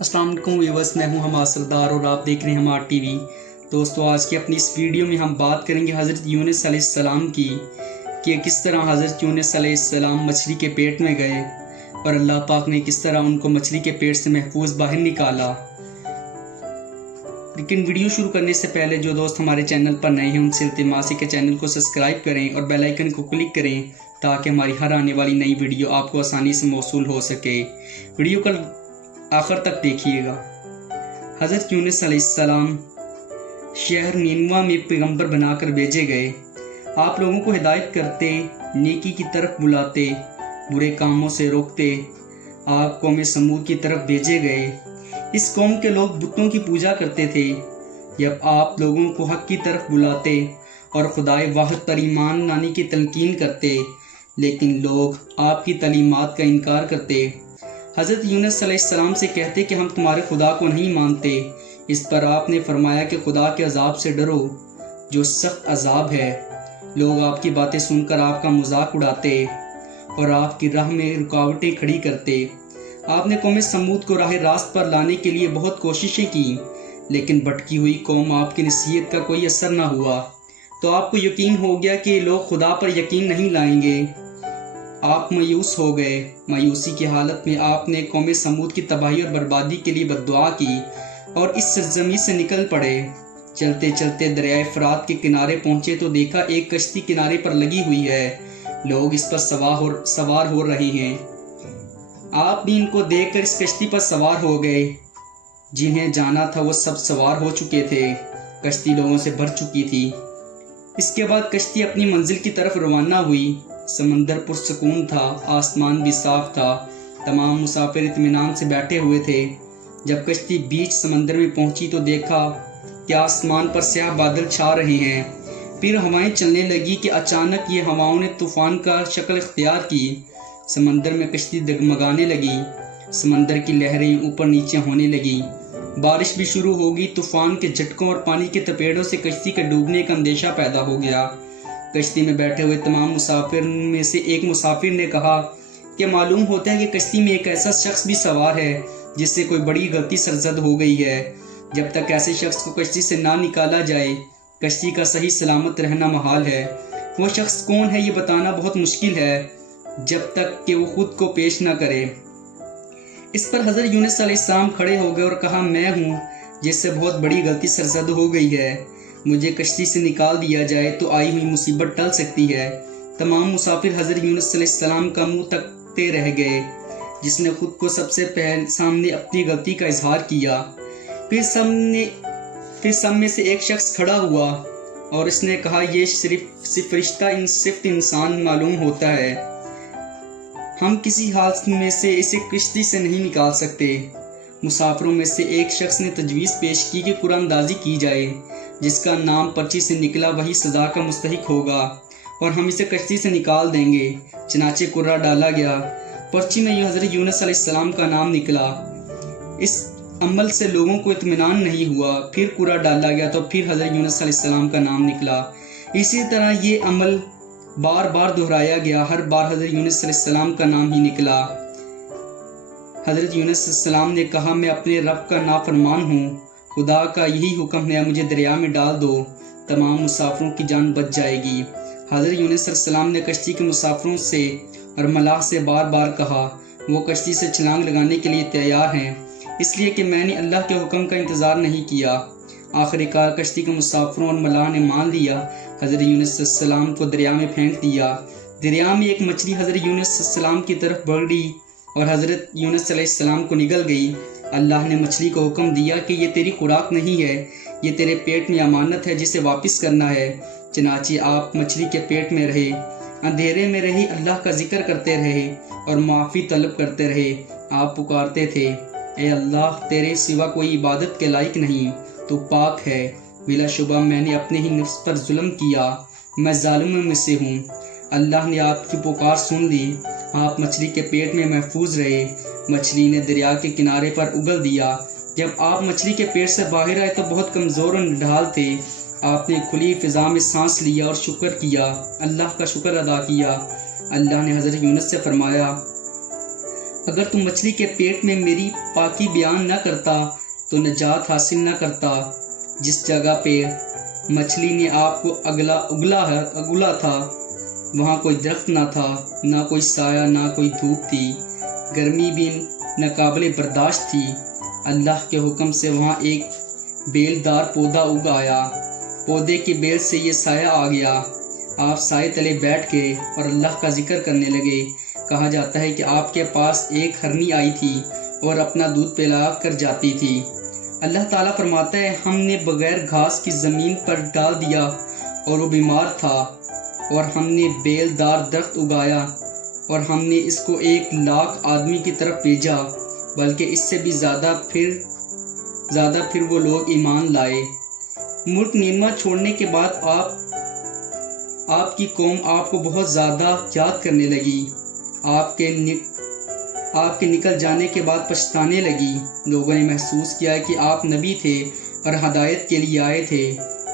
अस्सलाम वालेकुम व्यूअर्स, मैं हूं हमाद सरदार और आप देख रहे हैं हमाद टीवी। दोस्तों, आज की अपनी इस वीडियो में हम बात करेंगे हज़रत यूनुस अलैहिस्सलाम की कि किस तरह हज़रत यूनुस अलैहिस्सलाम मछली के पेट में गए और अल्लाह पाक ने किस तरह उनको मछली के पेट से महफूज बाहर निकाला। लेकिन वीडियो शुरू करने से पहले जो दोस्त हमारे चैनल पर नए हैं उनसे इल्तिमास है कि चैनल को सब्सक्राइब करें और बेल आइकन को क्लिक करें ताकि हमारी हर आने वाली नई वीडियो आपको आसानी से मौसूल हो सके। वीडियो का आखिर तक देखिएगा। हज़रत यूनुस अलैहिस्सलाम शहर नीनवा में पैगंबर बनाकर भेजे गए। आप लोगों को हिदायत करते, नेकी की तरफ बुलाते, बुरे कामों से रोकते। आप कौम समूद की तरफ भेजे गए। इस कौम के लोग बुतों की पूजा करते थे। जब आप लोगों को हक की तरफ बुलाते और खुदाए वाहिद पर ईमान लाने की तलकीन करते, लेकिन लोग आपकी तालीमात का इनकार करते। हज़रत यूनुस अलैहिस्सलाम से कहते कि हम तुम्हारे खुदा को नहीं मानते। इस पर आपने फरमाया कि खुदा के अजाब से डरो जो सख्त अजाब है। लोग आपकी बातें सुनकर आपका मजाक उड़ाते और आपकी राह में रुकावटें खड़ी करते। आपने कौम समूद को राह रास्त पर लाने के लिए बहुत कोशिशें की, लेकिन भटकी हुई कौम आपकी नसीहत का कोई असर न हुआ। तो आपको यकीन हो गया कि लोग खुदा पर यकीन नहीं लाएंगे। आप मायूस हो गए। मायूसी की हालत में आपने कौम समूद की तबाही और बर्बादी के लिए बद्दुआ की और इस सरजमी से निकल पड़े। चलते चलते दरियाए फरात के किनारे पहुंचे तो देखा एक कश्ती किनारे पर लगी हुई है। लोग इस पर सवार हो रहे हैं। आप भी इनको देखकर इस कश्ती पर सवार हो गए। जिन्हें जाना था वो सब सवार हो चुके थे। कश्ती लोगों से भर चुकी थी। इसके बाद कश्ती अपनी मंजिल की तरफ रवाना हुई। समंदर पुरसकून था, आसमान भी साफ था। तमाम मुसाफिर इत्मीनान से बैठे हुए थे। जब कश्ती बीच समंदर में पहुंची तो देखा कि आसमान पर स्याह बादल छा रहे हैं। फिर हवाएं चलने लगी कि अचानक ये हवाओं ने तूफान का शक्ल इख्तियार की। समंदर में कश्ती डगमगाने लगी। समंदर की लहरें ऊपर नीचे होने लगी। बारिश भी शुरू हो गई। तूफान के झटकों और पानी के तपेड़ों से कश्ती के डूबने का अंदेशा पैदा हो गया। कश्ती में बैठे हुए तमाम मुसाफिर में से एक मुसाफिर ने कहा कि मालूम होता है कि कश्ती में एक ऐसा शख्स भी सवार है जिससे कोई बड़ी गलती सरजद हो गई है। जब तक ऐसे शख्स को कश्ती से ना निकाला जाए, कश्ती का सही सलामत रहना महाल है। वो शख्स कौन है ये बताना बहुत मुश्किल है जब तक कि वो खुद को पेश ना करे। इस पर हज़रत यूनुस अलैहिस्सलाम खड़े हो गए और कहा, मैं हूँ जिससे बहुत बड़ी गलती सरजद हो गई है। मुझे कश्ती से निकाल दिया जाए तो आई हुई मुसीबत टल सकती है। तमाम मुसाफिर हज़रत यूनुस अलैहिस्सलाम का मुंह तकते रह गए। जिसने खुद को सबसे पहले सामने अपनी गलती का इजहार किया। फिर सब में से एक शख्स खड़ा हुआ और इसने कहा, ये सिर्फ रिश्ता सिर्फ इंसान मालूम होता है। हम किसी हाल में से इसे कश्ती से नहीं निकाल सकते। मुसाफिरों में से एक शख्स ने तजवीज़ पेश की कि कुरानदाजी की जाए। जिसका नाम पर्ची से निकला वही सज़ा का मुस्तहिक होगा और हम इसे कश्ती से निकाल देंगे। चनाचे कुर्रा डाला गया। पर्ची में हज़रत यूनुस अलैहिस्सलाम का नाम निकला। इस अमल से लोगों को इत्मीनान नहीं हुआ। फिर कुर्रा डाला गया तो फिर हज़रत यूनुस अलैहिस्सलाम का नाम निकला। इसी तरह ये अमल बार बार दोहराया गया। हर बार हज़रत यूनुस अलैहिस्सलाम का नाम ही निकला। हज़रत यूनुस अलैहिस्सलाम ने कहा, मैं अपने रब का नाफरमान हूँ। खुदा का यही हुक्म है, मुझे दरिया में डाल दो। तमाम मुसाफिरों की जान बच जाएगी। हज़रत यूनुस अलैहिस्सलाम ने कश्ती के मुसाफिरों से और मलाह से बार बार कहा, वो कश्ती से छलांग लगाने के लिए तैयार हैं, इसलिए कि मैंने अल्लाह के हुक्म का इंतज़ार नहीं किया। आखिरकार कश्ती के मुसाफिरों और मलाह ने मान लिया। हज़रत यूनुस अलैहिस्सलाम को दरिया में फेंक दिया। दरिया में एक मछली हज़रत यूनुस अलैहिस्सलाम की तरफ बढ़ी और हज़रत यूनुस अलैहिस्सलाम को निगल गई। अल्लाह ने मछली को हुक्म दिया कि ये तेरी खुराक नहीं है, ये तेरे पेट में अमानत है जिसे वापस करना है। चनाचे आप मछली के पेट में रहे, अंधेरे में रहे, अल्लाह का जिक्र करते रहे और माफ़ी तलब करते रहे। आप पुकारते थे, ए अल्लाह, तेरे सिवा कोई इबादत के लायक नहीं, तू पाक है। बिलाशुबा मैंने अपने ही नफ्स पर जुल्म किया, मैं जालिमों में से हूँ। अल्लाह ने आपकी पुकार सुन ली। आप मछली के पेट में महफूज रहे। मछली ने दरिया के किनारे पर उगल दिया। जब आप मछली के पेट से बाहर आए तो बहुत कमज़ोर और निढाल थे। आपने खुली फिजा में सांस लिया और शुक्र किया, अल्लाह का शुक्र अदा किया। अल्लाह ने हज़रत यूनुस से फरमाया, اگر تم مچھلی کے پیٹ میں میری پاکی بیان نہ کرتا تو نجات حاصل نہ کرتا۔ جس جگہ پہ مچھلی نے آپ کو اگلا تھا وہاں کوئی درخت نہ تھا، نہ کوئی سایہ، نہ کوئی دھوپ تھی، گرمی بھی ناقابل برداشت تھی۔ اللہ کے حکم سے وہاں ایک بیل دار پودا اگ آیا، پودے کی بیل سے یہ سایہ آ گیا۔ آپ سائے تلے بیٹھ گئے اور اللہ کا ذکر کرنے لگے۔ کہا جاتا ہے کہ آپ کے پاس ایک ہرنی آئی تھی اور اپنا دودھ پلا کر جاتی تھی۔ اللہ تعالیٰ فرماتا ہے ہم نے بغیر گھاس کی زمین پر ڈال دیا اور وہ بیمار تھا، اور ہم نے بیل دار درخت اگایا اور ہم نے اس کو 1,00,000 آدمی کی طرف بھیجا، بلکہ اس سے بھی زیادہ پھر وہ لوگ ایمان لائے۔ ملک نیما چھوڑنے کے بعد آپ کی قوم آپ کو بہت زیادہ یاد کرنے لگی، آپ کے نکل جانے کے بعد پچھتانے لگی۔ لوگوں نے محسوس کیا کہ آپ نبی تھے اور ہدایت کے لیے آئے تھے۔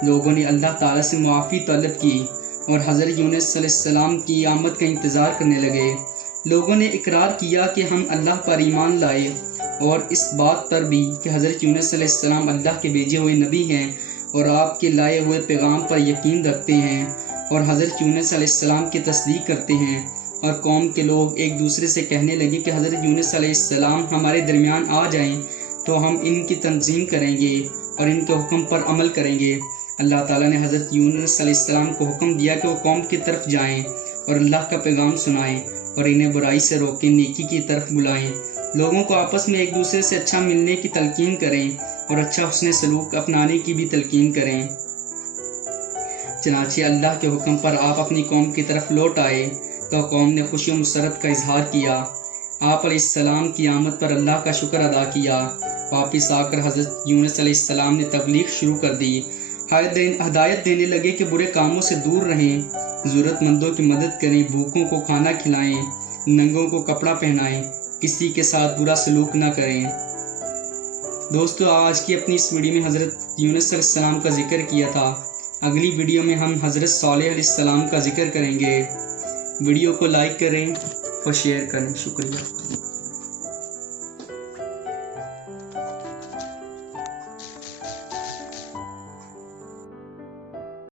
لوگوں نے اللہ تعالیٰ سے معافی طلب کی اور حضرت یونس صلی اللہ علیہ وسلم کی آمد کا انتظار کرنے لگے۔ لوگوں نے اقرار کیا کہ ہم اللہ پر ایمان لائے، اور اس بات پر بھی کہ حضرت یونس صلی اللہ علیہ وسلم اللہ کے بھیجے ہوئے نبی ہیں اور آپ کے لائے ہوئے پیغام پر یقین رکھتے ہیں، اور حضرت یونس علیہ السلام کی تصدیق کرتے ہیں۔ اور قوم کے لوگ ایک دوسرے سے کہنے لگے کہ حضرت یونس علیہ السلام ہمارے درمیان آ جائیں تو ہم ان کی تنظیم کریں گے اور ان کے حکم پر عمل کریں گے۔ اللہ تعالیٰ نے حضرت یونس علیہ السلام کو حکم دیا کہ وہ قوم کی طرف جائیں اور اللہ کا پیغام سنائیں اور انہیں برائی سے روکیں، نیکی کی طرف بلائیں، لوگوں کو آپس میں ایک دوسرے سے اچھا ملنے کی تلقین کریں اور اچھا حسن سلوک اپنانے کی بھی تلقین کریں۔ چنانچہ اللہ کے حکم پر آپ اپنی قوم کی طرف لوٹ آئے تو قوم نے خوشی و مسرت کا اظہار کیا۔ آپ علیہ السلام کی آمد پر اللہ کا شکر ادا کیا۔ واپس آ کر حضرت یونس علیہ السلام نے تبلیغ شروع کر دی، ہدایت دینے لگے کہ برے کاموں سے دور رہیں، ضرورت مندوں کی مدد کریں، بھوکوں کو کھانا کھلائیں، ننگوں کو کپڑا پہنائیں، کسی کے ساتھ برا سلوک نہ کریں۔ دوستو، آج کی اپنی اس ویڈیو میں حضرت یونس علیہ السلام کا ذکر کیا تھا۔ اگلی ویڈیو میں ہم حضرت صالح علیہ السلام کا ذکر کریں گے۔ ویڈیو کو لائک کریں اور شیئر کریں۔ شکریہ۔